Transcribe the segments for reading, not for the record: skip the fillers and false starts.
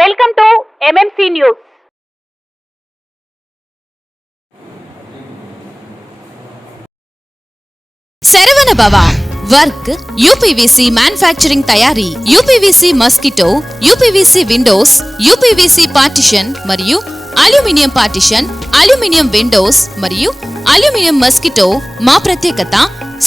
Welcome to MMC news. Saravana భవ work UPVC manufacturing తయారీ, UPVC mosquito, UPVC Windows, UPVC partition మరియు aluminium partition, aluminium Windows మరియు aluminium mosquito. మా ప్రత్యేకత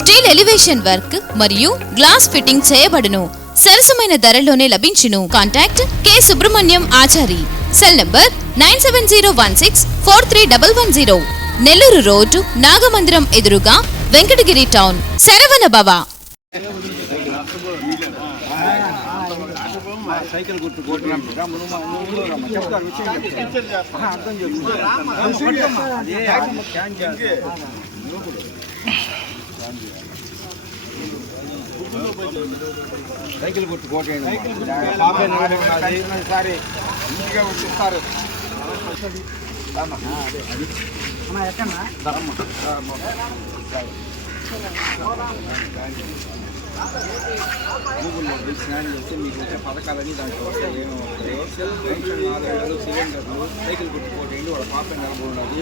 steel elevation work మరియు glass fitting చేయబడును. సరసమైన ధరలోనే లభించును. Contact K Subrahmanyam Achari. Cell number 9701643110. Nellore road, Nagamandiram ఎదురుగా, వెంకటగిరి టౌన్. శరవణ భవ. సైకిల్ గుర్తు సైకిల్ గుర్తు కోటేయండి. సరే ఇంటిగా వచ్చిస్తారు. గూగుల్లో స్నాన్ చేస్తే మీకు వచ్చే పథకాలని దాంట్లో వస్తాయి. ఏమేమి వస్తాయో పెన్షన్, ఆదాయాలు, సిలిండర్లు, సైకిల్ గుర్తు కోటేయండి. వాళ్ళ పాప నిలబడి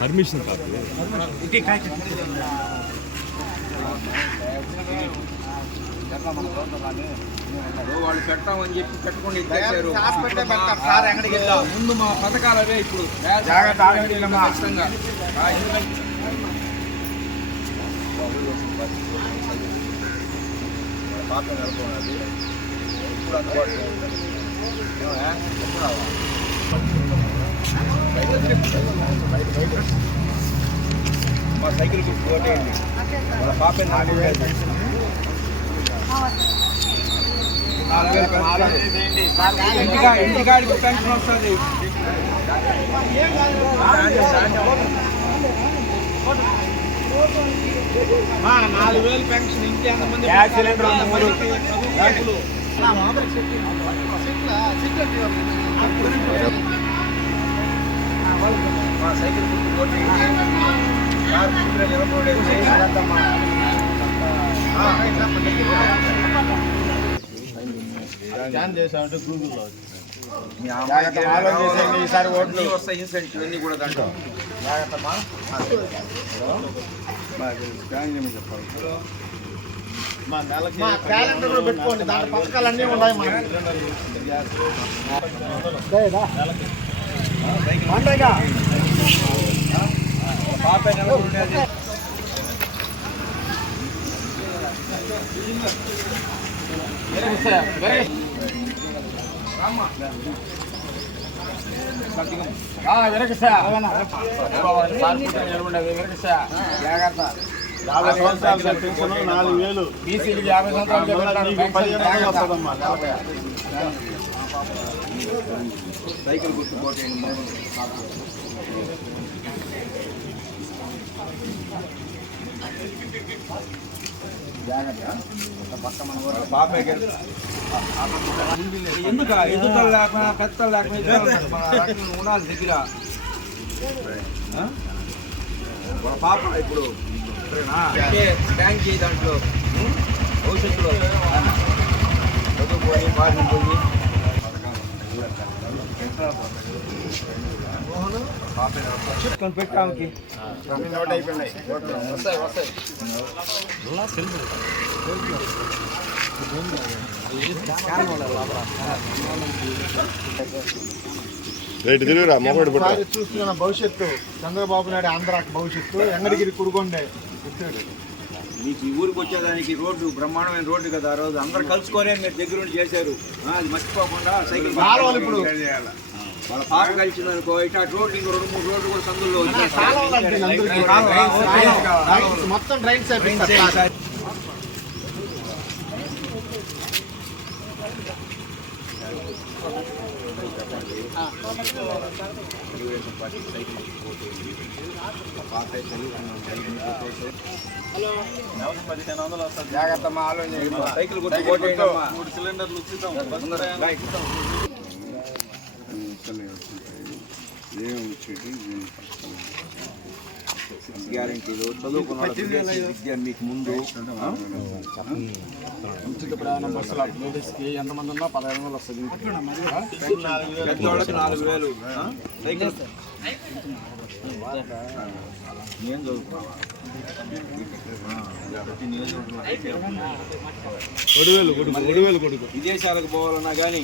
పర్మిషన్ కాదు వాళ్ళు పెడతామని చెప్పి పెట్టుకుని ముందు మా పథకాలవే ఇప్పుడు ఖచ్చితంగా పాప నెలకొన్నది ఇప్పుడు అందుబాటులో మా సైకిల్ గుర్తు కోటేయండి. వాళ్ళ పాప 4,000 ఇంటికాడికి పెన్షన్ వస్తుంది. 4,000 పెన్షన్. ఇంటి ఎంతమంది గ్యాస్ సిలిండర్ మా సైకిల్ గుర్తు కోటేయండి. స్కాన్ చేసామంటే గూగుల్లో ఈసారి ఓట్లు వస్తాయి. ఇన్సెంటివ్ అన్నీ కూడా దాంట్లో స్కాన్ చేయమని చెప్పాలి. మా నెలకి క్యాలెండర్ కూడా పెట్టుకోండి. దాంట్లో పథకాలన్నీ ఉన్నాయి. పాప నెల ఉండేది. జాగ్రత్త. 50 సంవత్సరాలు పెన్షన్ 4,000. బీసీలకి 50 సంవత్సరాలు సైకిల్ గుర్తు కోటేయండి. జాగ్రత్త. పక్క మన పాప ఎందుకు ఎదుగుదల లేకుండా పెద్దలు లేకుండా ఉండాలి దగ్గర. మన పాప ఇప్పుడు బ్యాంక్ చేయి దాంట్లో భవిష్యత్తులో చదువుకొని బాగా పోయి పెట్టామకి నోట్ అయిపోయినాయి. వస్తాయి చూస్తున్న భవిష్యత్తు చంద్రబాబు నాయుడు ఆంధ్ర భవిష్యత్తు. వెంకటగిరి కురుగొండే మీకు ఈ ఊరికి వచ్చేదానికి రోడ్డు బ్రహ్మాండమైన రోడ్డు కదా. ఆ రోజు అందరు కలుసుకొనే మీరు దగ్గర ఉండి చేశారు. అది మర్చిపోకుండా సైకిల్ ఇప్పుడు వాళ్ళ పాప కలిసిందనుకో ఇట్లా రోడ్లు ఇంకో 2-3 రోడ్లు కూడా సందుల్లో మొత్తం డ్రైన్స్ జాగ్రత్త. మా ఆలోచన సైకిల్ గుర్తు 3 సిలిండర్లు ఉచితం. ఏం వచ్చేది గ్యారెంటీలు చదువుకున్న వాళ్ళకి విదేశీ విద్య మీకు ముందు ఉచిత ప్రయాణ బస్సులు లేడీస్కి ఎంతమంది ఉన్నా 1500 వస్తుంది. పెద్దవాళ్ళకి 4000 సైకిల్ నేను చదువుకున్నాను విదేశాలకు పోవాలన్నా కానీ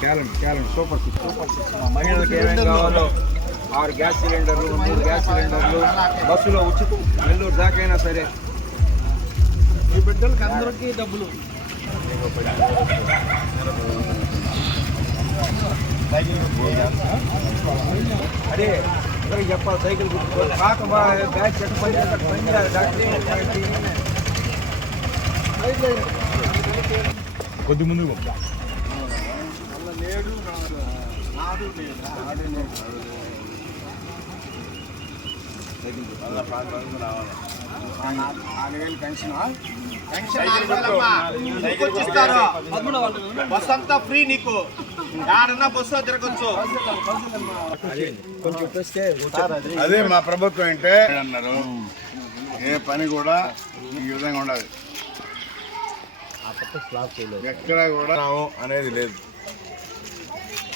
క్యాలెండర్ సూపర్ 6 మహిళలకు ఏమేమి కావాలో 6 గ్యాస్ సిలిండర్లు 3 గ్యాస్ సిలిండర్లు బస్సులో ఉచితం నెల్లూరు దాకైనా సరే. ఈ బిడ్డలకి అందరికీ డబ్బులు అదే అందరికి చెప్పాలి సైకిల్ గుర్తుకోవాలి కాక బ్యాగ్ చెట్టు పని కొద్ది ముందు బస్ అంతా ఫ్రీ నీకు యాడన్నా బస్సు తిరగచ్చు. అదే మా ప్రభుత్వం అంటే అన్నారు. ఏ పని కూడా ఈ విధంగా ఉండాలి, ఎక్కడ కూడా అనేది లేదు.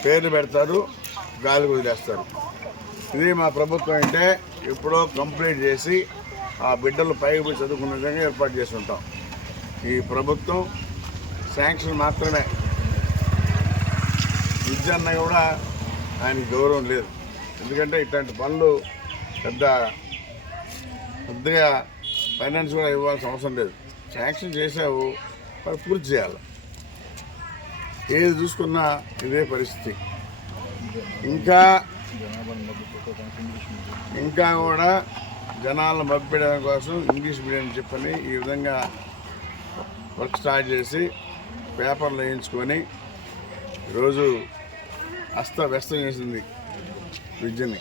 పేర్లు పెడతారు, గాలి వదిలేస్తారు. ఇది మా ప్రభుత్వం అంటే ఎప్పుడో కంప్లీట్ చేసి ఆ బిడ్డలు పైకి పోయి చదువుకునే విధంగా ఏర్పాటు చేసి ఉంటాం. ఈ ప్రభుత్వం శాంక్షన్ మాత్రమే, విద్య అన్న కూడా ఆయనకి గౌరవం లేదు. ఎందుకంటే ఇట్లాంటి పనులు పెద్దగా ఫైనాన్స్ కూడా ఇవ్వాల్సిన అవసరం లేదు. శాంక్షన్ చేసావు మరి పూర్తి చేయాలి. ఏది చూసుకున్నా ఇదే పరిస్థితి. ఇంకా కూడా జనాలను మభ్యపెట్టడం కోసం ఇంగ్లీష్ మీడియం చెప్పని ఈ విధంగా వర్క్ స్టార్ట్ చేసి పేపర్లు వేయించుకొని ఈరోజు అస్తవ్యస్తం చేసింది విద్యని.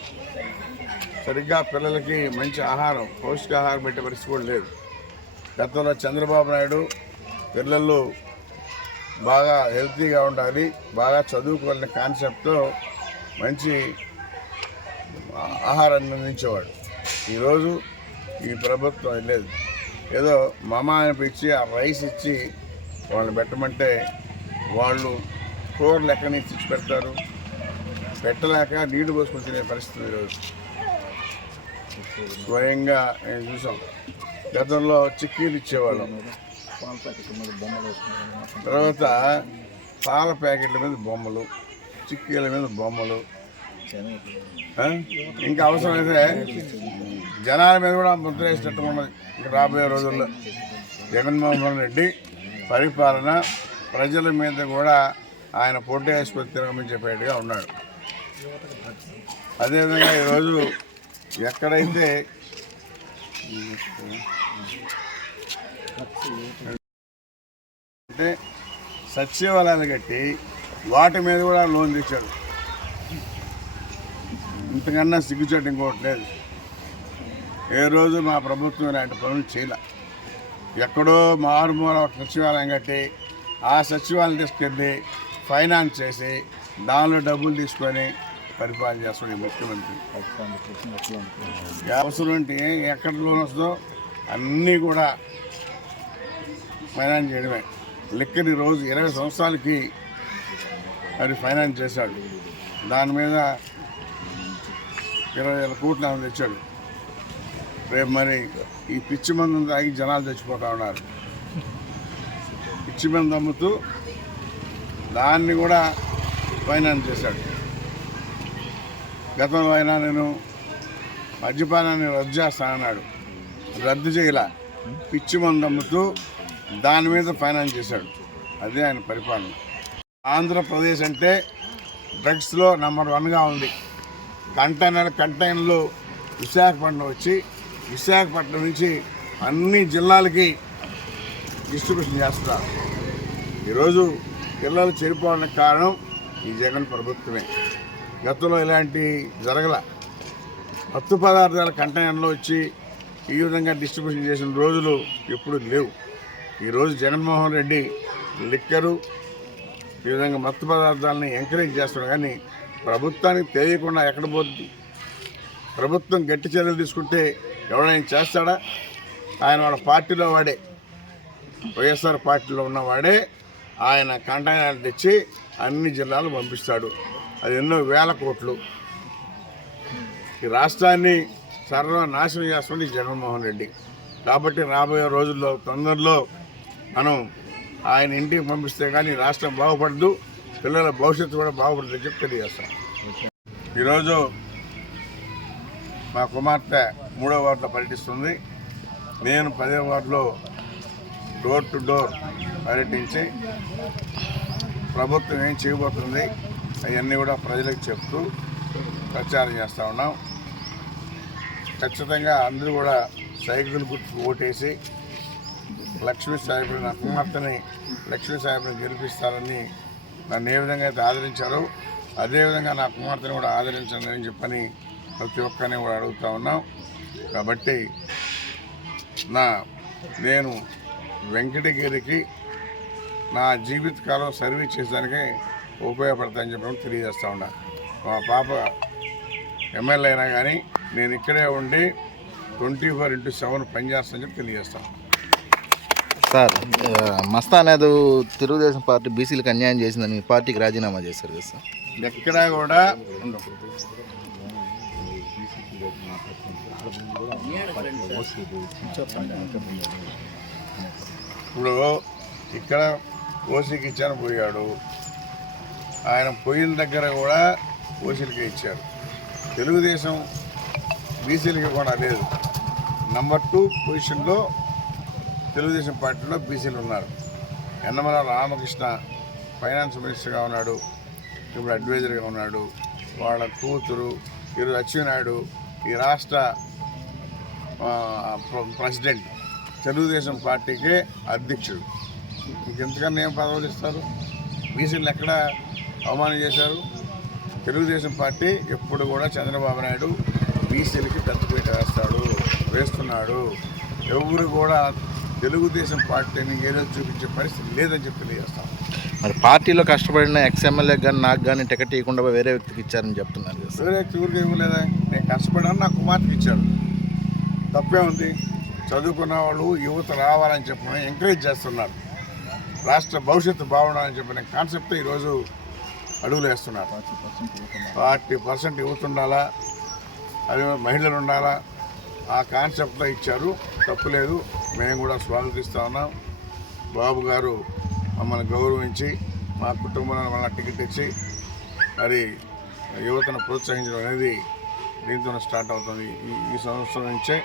సరిగ్గా పిల్లలకి మంచి ఆహారం, పౌష్టికాహారం పెట్టే పరిస్థితి కూడా లేదు. గతంలో చంద్రబాబు నాయుడు పిల్లలు బాగా హెల్తీగా ఉండాలి, బాగా చదువుకోవాలనే కాన్సెప్ట్తో మంచి ఆహారాన్ని అందించేవాడు. ఈరోజు ఈ ప్రభుత్వం లేదు. ఏదో మమా అనిపించి ఆ రైస్ ఇచ్చి వాళ్ళని పెట్టమంటే వాళ్ళు కూరలు ఎక్కడి నుంచి ఇచ్చి పెడతారు, పెట్టలేక నీళ్లు పోసుకొని తినే పరిస్థితి ఈరోజు. స్వయంగా నేను చూసాం. గతంలో చిక్కీలు ఇచ్చేవాళ్ళం, తర్వాత పాల ప్యాకెట్ల మీద బొమ్మలు, చిక్కీల మీద బొమ్మలు, ఇంకా అవసరమైతే జనాల మీద కూడా ముద్ర వేసినట్టు ఉన్నది. ఇంకా రాబోయే రోజుల్లో జగన్మోహన్ రెడ్డి పరిపాలన ప్రజల మీద కూడా ఆయన పోటీ వేసుకొని తిరగమని చెప్పేట్టుగా ఉన్నాడు. అదేవిధంగా ఈరోజు ఎక్కడైతే అంటే సచివాలయాలు కట్టి వాటి మీద కూడా లోన్ తెచ్చాడు. ఇంతకన్నా సిగ్గుచేటు ఇంకోటి లేదు. ఏ రోజు మా ప్రభుత్వం ఇలాంటి పనులు చేయలే. ఎక్కడో మారుమూల సచివాలయం కట్టి ఆ సచివాలయం తీసుకెళ్ళి ఫైనాన్స్ చేసి దానిలో డబ్బులు తీసుకొని పరిపాలన చేస్తాడు ఈ ముఖ్యమంత్రి. అవసరం అంటే ఎక్కడ లోన్ వస్తుందో అన్నీ కూడా ఫైనాన్స్ చేయడమే. లెక్కని రోజు 20 సంవత్సరాలకి అది ఫైనాన్స్ చేశాడు. దాని మీద 20,000 కోట్లు ఆమె తెచ్చాడు. రేపు మరి ఈ పిచ్చి మందు తాగి జనాలు చచ్చిపోతూ ఉన్నారు. పిచ్చి మందు అమ్ముతూ దాన్ని కూడా ఫైనాన్స్ చేశాడు. గతంలో అయినా నేను మద్యపానాన్ని రద్దు చేస్తానన్నాడు, రద్దు చేయలే. పిచ్చి మందు అమ్ముతూ దాని మీద ఫైనాన్స్ చేశాడు. అదే ఆయన పరిపాలన. ఆంధ్రప్రదేశ్ అంటే డ్రగ్స్లో నంబర్ 1గా ఉంది. కంటైనర్లు విశాఖపట్నం వచ్చి విశాఖపట్నం నుంచి అన్ని జిల్లాలకి డిస్ట్రిబ్యూషన్ చేస్తున్నారు. ఈరోజు పిల్లలు చెడిపోవడానికి కారణం ఈ జగన్ ప్రభుత్వమే. గతంలో ఇలాంటి జరగల. మత్తు పదార్థాల కంటైనర్లో వచ్చి ఈ విధంగా డిస్ట్రిబ్యూషన్ చేసిన రోజులు ఎప్పుడు లేవు. ఈరోజు జగన్మోహన్ రెడ్డి లిక్కరు ఈ విధంగా మత్తు పదార్థాలని ఎంకరేజ్ చేస్తున్నాడు. కానీ ప్రభుత్వానికి తెలియకుండా ఎక్కడ పోతుంది? ప్రభుత్వం గట్టి చర్యలు తీసుకుంటే ఎవరైనా చేస్తాడా? ఆయన వాళ్ళ పార్టీలో వాడే, వైఎస్ఆర్ పార్టీలో ఉన్నవాడే ఆయన కంటైనర్ తెచ్చి అన్ని జిల్లాలు పంపిస్తాడు. అది ఎన్నో వేల కోట్లు. ఈ రాష్ట్రాన్ని సర్వనాశనం చేస్తుంది జగన్మోహన్ రెడ్డి. కాబట్టి రాబోయే రోజుల్లో తొందరలో మనం ఆయన ఇంటికి పంపిస్తే కానీ రాష్ట్రం బాగుపడదు, పిల్లల భవిష్యత్తు కూడా బాగుపడుతుందని చెప్పి తెలియజేస్తాం. ఈరోజు మా కుమార్తె 3వ వార్డులో పర్యటిస్తుంది. నేను 10వ వార్డులో డోర్ టు డోర్ పర్యటించి ప్రభుత్వం ఏం చేయబోతుంది అవన్నీ కూడా ప్రజలకు చెప్తూ ప్రచారం చేస్తూ ఉన్నాం. ఖచ్చితంగా అందరూ కూడా సైకిల్ గుర్తుకు ఓటేసి లక్ష్మీ సాహెబ్ని, నా కుమార్తెని లక్ష్మీ సాహెబ్ని గెలిపిస్తారని నన్ను ఏ విధంగా అయితే ఆదరించారో అదేవిధంగా నా కుమార్తెను కూడా ఆదరించాలని చెప్పని ప్రతి ఒక్కరిని కూడా అడుగుతూ ఉన్నాం. కాబట్టి నేను వెంకటగిరికి నా జీవితకాలం సర్వీస్ చేసేదానికే ఉపయోగపడతాయని చెప్పి తెలియజేస్తూ ఉన్నా. మా పాప ఎమ్మెల్యే అయినా కానీ నేను ఇక్కడే ఉండి 24/7 పనిచేస్తానని చెప్పి తెలియజేస్తాను. సార్, మస్తాన్ యాదవ్ తెలుగుదేశం పార్టీ బీసీలకు అన్యాయం చేసిందని మీ పార్టీకి రాజీనామా చేశారు కదా సార్? ఎక్కడా కూడా ఇప్పుడు ఇక్కడ ఓసీకి ఇచ్చాను పోయాడు. ఆయన పోయిన దగ్గర కూడా ఓసీలకే ఇచ్చారు. తెలుగుదేశం బీసీలకి కూడా లేదు. నంబర్ 2 పొజిషన్లో తెలుగుదేశం పార్టీలో బీసీలు ఉన్నారు. యనమల రామకృష్ణ ఫైనాన్స్ మినిస్టర్గా ఉన్నాడు, ఇప్పుడు అడ్వైజర్గా ఉన్నాడు. వాళ్ళ కూతురు ఈరోజు అచ్చెన్నాయుడు ఈ రాష్ట్ర ప్రెసిడెంట్, తెలుగుదేశం పార్టీకే అధ్యక్షుడు. ఇంకెంతకన్నా ఏం పదవులు ఇస్తారు? బీసీలు ఎక్కడ అవమానం చేశారు? తెలుగుదేశం పార్టీ ఎప్పుడు కూడా చంద్రబాబు నాయుడు బీసీలకి పెద్దపీట వేస్తున్నాడు. ఎవరు కూడా తెలుగుదేశం పార్టీని ఏదో చూపించే పరిస్థితి లేదని చెప్పి తెలియజేస్తాం. మరి పార్టీలో కష్టపడిన ఎక్స్ఎమ్మెల్యేకి కానీ నాకు కానీ టికెట్ ఇవ్వకుండా వేరే వ్యక్తికి ఇచ్చారని చెప్తున్నారు కదా సార్? వేరే వ్యక్తి ఊరికి ఇవ్వలేదా? నేను కష్టపడాను, నా కుమార్తెకి ఇచ్చాడు. తప్పే ఉంది. చదువుకున్న వాళ్ళు యువత రావాలని చెప్పి ఎంకరేజ్ చేస్తున్నారు. రాష్ట్ర భవిష్యత్తు బాగుండాలని చెప్పిన కాన్సెప్ట్ ఈరోజు అడుగులు వేస్తున్నారు. 40% యువత ఉండాలా, అది మహిళలు ఉండాలా, ఆ కాన్సెప్ట్లో ఇచ్చారు. తప్పులేదు, మేము కూడా స్వాగతిస్తూ ఉన్నాం. బాబు గారు మమ్మల్ని గౌరవించి మా కుటుంబాలను మళ్ళీ టికెట్ ఇచ్చి మరి యువతను ప్రోత్సహించడం అనేది దీంతో స్టార్ట్ అవుతుంది. ఈ సంవత్సరం నుంచే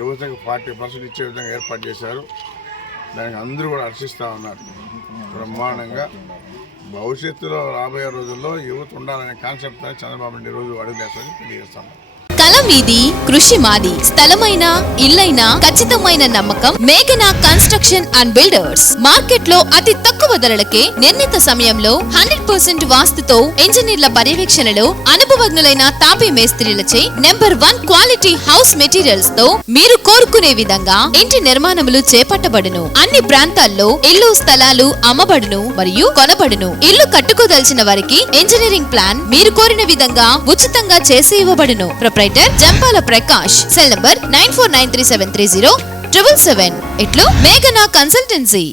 యువతకు 40% ఇచ్చే విధంగా ఏర్పాటు చేశారు. దానికి అందరూ కూడా హర్షిస్తూ ఉన్నారు. బ్రహ్మాండంగా భవిష్యత్తులో రాబోయే రోజుల్లో యువత ఉండాలనే కాన్సెప్ట్ చంద్రబాబు నాయుడు రోజు అడుగులేస్తారని తెలియజేస్తాం. కలం మీది, కృషి మాది. స్థలమైన, ఇల్లైనా ఖచ్చితమైన నమ్మకం మేఘనా కన్స్ట్రక్షన్ అండ్ బిల్డర్స్. మార్కెట్ లో అతి తక్కువ ధరలకే నిర్ణీత సమయంలో 100% వాస్తుతో ఇంజనీర్ల పర్యవేక్షణలో అనుభవజ్ఞులైన తాపీ మేస్త్రీలచే నెంబర్ 1 క్వాలిటీ హౌస్ మెటీరియల్స్ తో మీరు కోరుకునే విధంగా ఇంటి నిర్మాణములు చేపట్టబడును. అన్ని ప్రాంతాల్లో ఇల్లు స్థలాలు అమ్మబడును మరియు కొనబడును. ఇల్లు కట్టుకోదలిచిన వారికి ఇంజనీరింగ్ ప్లాన్ మీరు కోరిన విధంగా ఉచితంగా చేసి ఇవ్వబడును. Proprietor Jampala Prakash. Cell number 9493730777. ఇట్లు మేఘనా కన్సల్టెన్సీ.